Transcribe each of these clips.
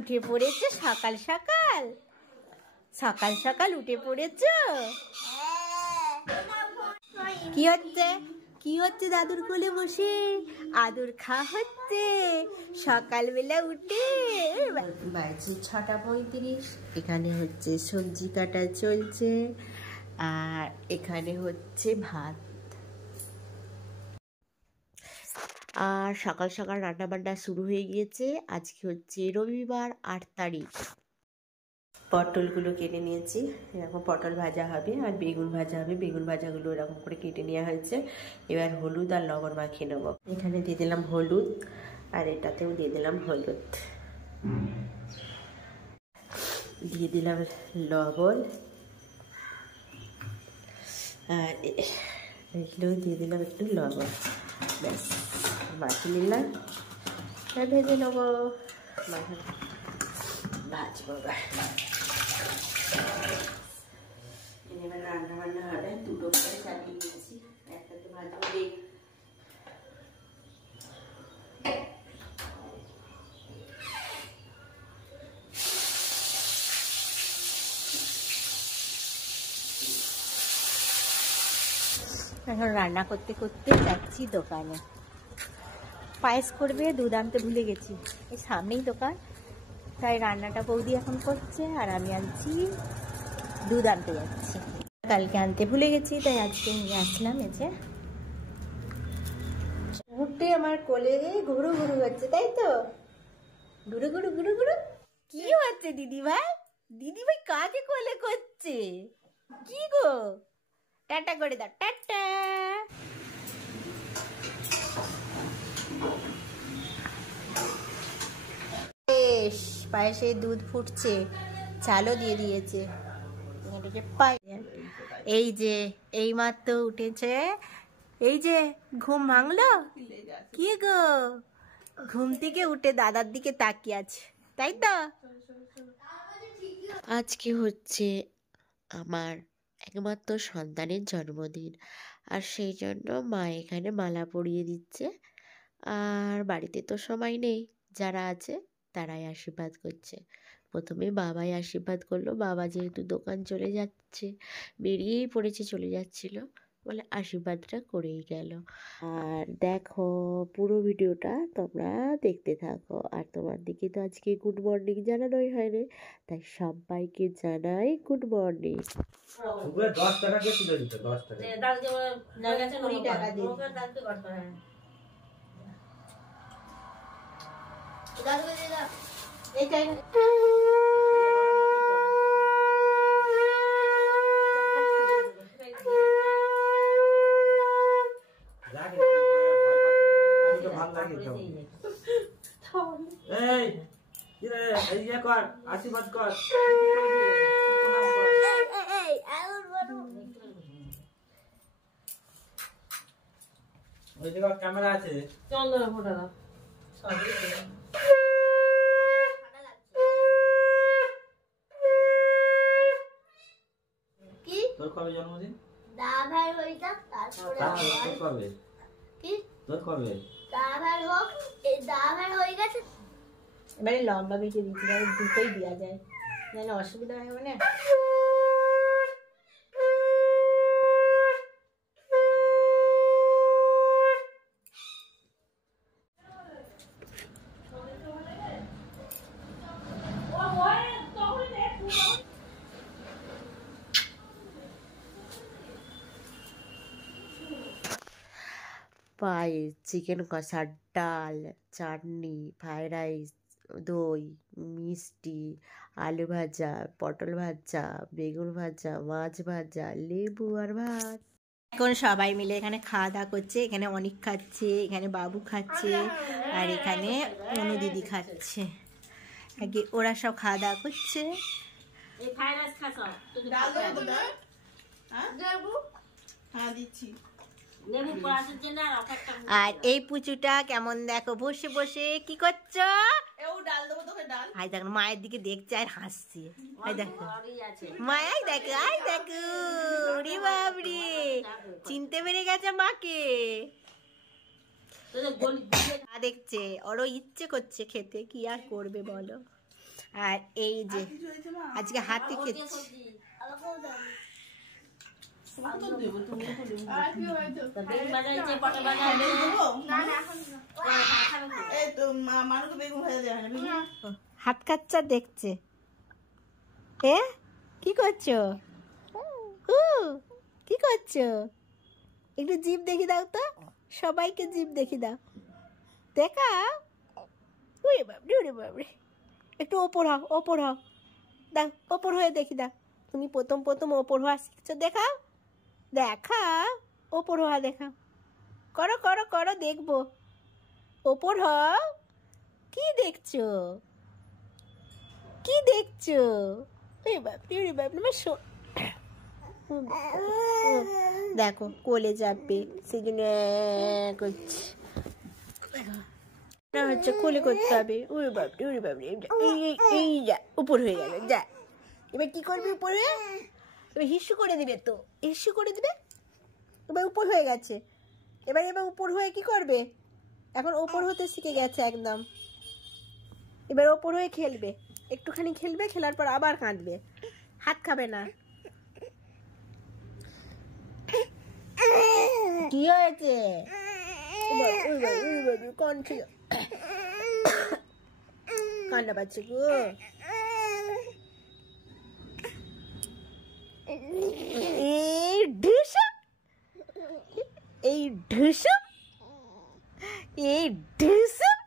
উঠে পড়েছে সকাল সকাল, সকাল সকাল উঠে পড়েছ। কি হচ্ছে, কি হচ্ছে? দাদুর কোলে বসে আদর খাওয়া হচ্ছে সকালবেলা উঠে। বাজে 6:35। এখানে হচ্ছে সবজি কাটা চলছে, আর এখানে হচ্ছে ভাত। আর সকাল সকাল রান্না বান্না শুরু হয়ে গিয়েছে। আজকে হচ্ছে রবিবার 8 তারিখ। পটলগুলো কেটে নিয়েছি, এরকম পটল ভাজা হবে আর বেগুন ভাজা হবে। বেগুন ভাজাগুলো এরকম করে কেটে নেওয়া হয়েছে। এবার হলুদ আর লবণ মাখিয়ে নেব। এখানে দিয়ে দিলাম হলুদ, আর এটাতেও দিয়ে দিলাম হলুদ, দিয়ে দিলাম লবণ, আর এগুলোও দিয়ে দিলাম একটু লবণ। ব্যাস মাখিয়ে নিলাম, ভেজে নেবো। ভাজবো এবার রান্না বান্না হবে। দুটো করে চালিয়ে নিয়েছি, একটাতে ভাজবো। এখন রান্না করতে করতে যাচ্ছি দোকানে। পায়েস করবে, দুধ আনতে ভুলে গেছি, এই সামনেই দোকান। তাই রান্নাটা বৌদি এখন করছে, আর আমি আনছি, দুধ আনতে যাচ্ছি। কালকে আনতে ভুলে গেছি, তাই আজকে নিয়ে আসলাম। এই যে ঘুরতে আমার কোলে ঘুরু ঘুরু হচ্ছে, তাই তো? ঘুরু ঘুরু ঘুরু ঘুরু। কি হচ্ছে দিদি ভাই? দিদি ভাই কাকে কোলে করছে? কি গো? টাটা করে দাও, টাটা। পায়েসে দুধ ফুটছে, চালও দিয়ে দিয়েছে। এই যে এই মাত্র উঠেছে, এই যে ঘুম ভাঙলো। কি গো? ঘুম থেকে উঠে দাদার দিকে তাকিয়ে আছে, তাই তো? আজকে হচ্ছে আমার একমাত্র সন্তানের জন্মদিন, আর সেই জন্য মা এখানে মালা পরিয়ে দিচ্ছে। আর বাড়িতে তো সবাই নেই, যারা আছে তারাই আশীর্বাদ করছে। প্রথমে বাবাই আশীর্বাদ করলো। বাবা যেহেতু দোকান চলে যাচ্ছে, বেরিয়েই পড়েছে, চলে যাচ্ছিল বলে আশীর্বাদটা করেই গেল। আর দেখো পুরো ভিডিওটা তোমরা দেখতে থাকো। আর তোমার দিকে তো আজকে গুড মর্নিং জানানোই হয়নি, তাই সবাইকে জানাই গুড মর্নিং। 10 টাকা দিয়ে কিলো দিতে, 10 টাকা। 20 টাকা দিয়ে এইটাই আশীর্বাদ কর। ওই জায়গায় ক্যামেরা আছে, চল না ফটো দাও। কি তোর কবে জন্মদিন? দাভাই হই যাক, তারপরে কবে? কি তোর কবে? দাভাই হোক, এই দাভাই হয়ে গেছে। এবারে লম্বা বেঁচে দিচ্ছি, দুটোই দেওয়া যায়, নাহলে অসুবিধা হবে না। পায়েস, চিকেন কষা, ডাল, চাটনি, ফ্রাইড রাইস, দই, মিষ্টি, আলু ভাজা, পটল ভাজা, বেগুন ভাজা, মাছ ভাজা, লেবু আর ভাত। এখন সবাই মিলে এখানে খাওয়া দাওয়া করছে। এখানে অনিক খাচ্ছে, এখানে বাবু খাচ্ছে, আর এখানে অনু দিদি খাচ্ছে। ওরা সব খাওয়া দাওয়া করছে। আর এই পুচুটা কেমন দেখো, বসে বসে কি করছো? আই দেখো মায়ের দিকে দেখছে আর হাসছে। আই দেখো মায়াই দেখো, আই দেখো রে বাবরে, চিনতে পেরে গেছে মাকে। দেখছে, ওরও ইচ্ছে করছে খেতে, কি আর করবে বলো। আর এই যে আজকে হাতে খেয়েছি। হাত কাচ্চা দেখছে। এ কি করছো? কি করছো? একটু জিভ দেখি দাও তো, সবাইকে জিভ দেখি দাও, দেখা। ওরে বাবরে, ওরে বাবরে, একটু ওপর হও, ওপর হও, দাও ওপর হয়ে দেখি দাও। তুমি প্রথম প্রথম ওপর হওয়া শিখছো, দেখাও দেখাও, ওপর হওয়া দেখাও, করো করো করো, দেখবো। ওপর হও। কি দেখছো? কি দেখছো? ওরে বাপরে, ওরে বাপরে, আমার দেখো কোলে যাবে সেই জন্য করছি, না হচ্ছে কোলে করতে হবে। ওরে বাপরে, ওরে বাপরে, এই যা উপর হয়ে গেল, যা। এবার কি করবি উপরে? এবার হিসু করে দিবে তো, হিসু করে দিবে। এবার উপর হয়ে গেছে, এবার এবার উপর হয়ে কি করবে? এখন উপর হতে শিখে গেছে একদম। এবার উপর হয়ে খেলবে, একটুখানি খেলবে, খেলার পর আবার কাঁদবে, হাত খাবে না। কি হয়েছে? কান্না পাচ্ছে গো। এই ঢুসুম, এই ঢুসুম, এই ঢুসুম,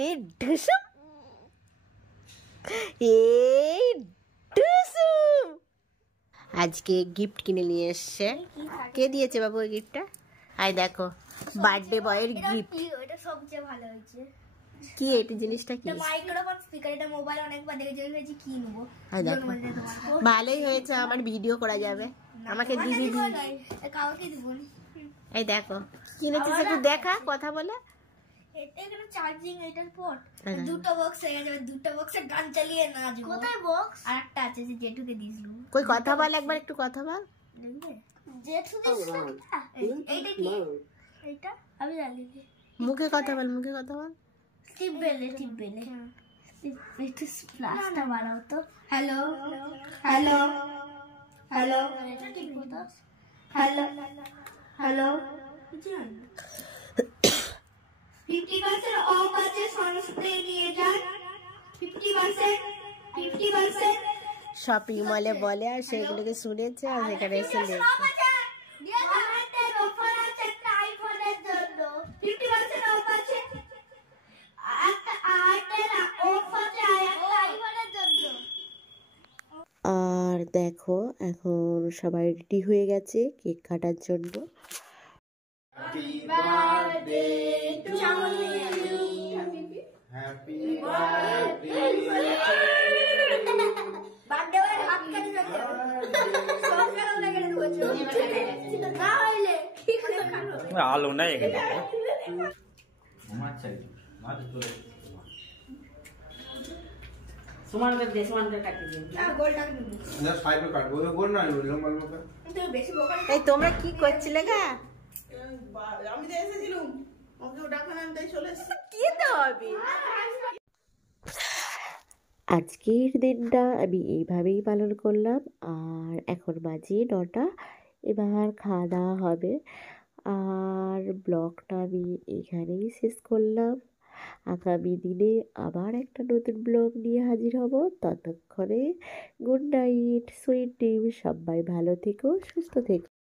এই ঢুসুম, এই ঢুসুম। আজকে গিফট কিনে নিয়ে এসছে। কে দিয়েছে বাবু ওই গিফটটা? আই দেখো, বার্থডে বয়ের গিফট। এটা সবচেয়ে ভালো হয়েছে। কি এই জিনিসটা? কি মাইক্রোফোন স্পিকার। এটা মোবাইল অনেকবার দেখে ভেবেছি কি নেবো। আই দেখো, ভালোই হয়েছে, আমার ভিডিও করা যাবে। আমাকে দিবি? কাউকে দিব না। এই দেখো কিনেছিস, একটু দেখা, কথা বলে। এখানে চার্জিং, এটার পর দুটো বক্স হয়ে যাবে, দুটো বক্সে গান চালিয়ে নাচবো। কোথায় বক্স? আর একটা আছে যে জেঠুকে দিয়েছিল। কই কথা বল, একবার একটু কথা বল। জেঠু দিয়েছিল। এইটা কি? এইটা আমি জানি। মুখে কথা বল, মুখে কথা বল। টিপ বেলে, টিপ বেলে। একটু স্প্লাশটা বাড়াও তো। হ্যালো হ্যালো হ্যালো, এটা ঠিক মতো। হ্যালো হ্যালো, 50% অফ আছে, সংস্থাতে নিয়ে যান। 50%, 50%। শপিং মলে বলে, আর সেগুলোকে শুনেছে, আর সেখানে এসে লেখে। অফার আছে একটা আইফোনের জন্য। 50% অফ আছে, একটা অফ আছে একটা আইফোনের জন্য। আর দেখো এখন সবাই রেডি হয়ে গেছে কেক কাটার জন্য। Happy birthday to you. Happy birthday. Birthday boy হাত কেটে যাবে। সরকার ওরা কেটে দিয়েছে। না হইলে কি করে কাটবো? আলো নাই এখানে। আমার চাই মাছ চলে। সুমানকে দে, সুমানকে কাটি দিন। না গোলটা নিব। না সাইডে কাটবো, ওই গোল না লম্বা লম্বা। কিন্তু বেশি বোকা। এই তোমরা কি করছিলে গা? আমি তো এসেছিলাম, ওকে ডাকা আনতে চলে এসেছি। কি তো হবে? আজকের দিনটা আমি এইভাবেই পালন করলাম। আর এখন বাজে 9টা, এবার খাওয়া দাওয়া হবে। আর ব্লগটা আমি এখানেই শেষ করলাম। আগামী দিনে আবার একটা নতুন ব্লগ নিয়ে হাজির হব। ততক্ষণে গুড নাইট, সুইট ড্রিম। সবাই ভালো থেকো, সুস্থ থেকো।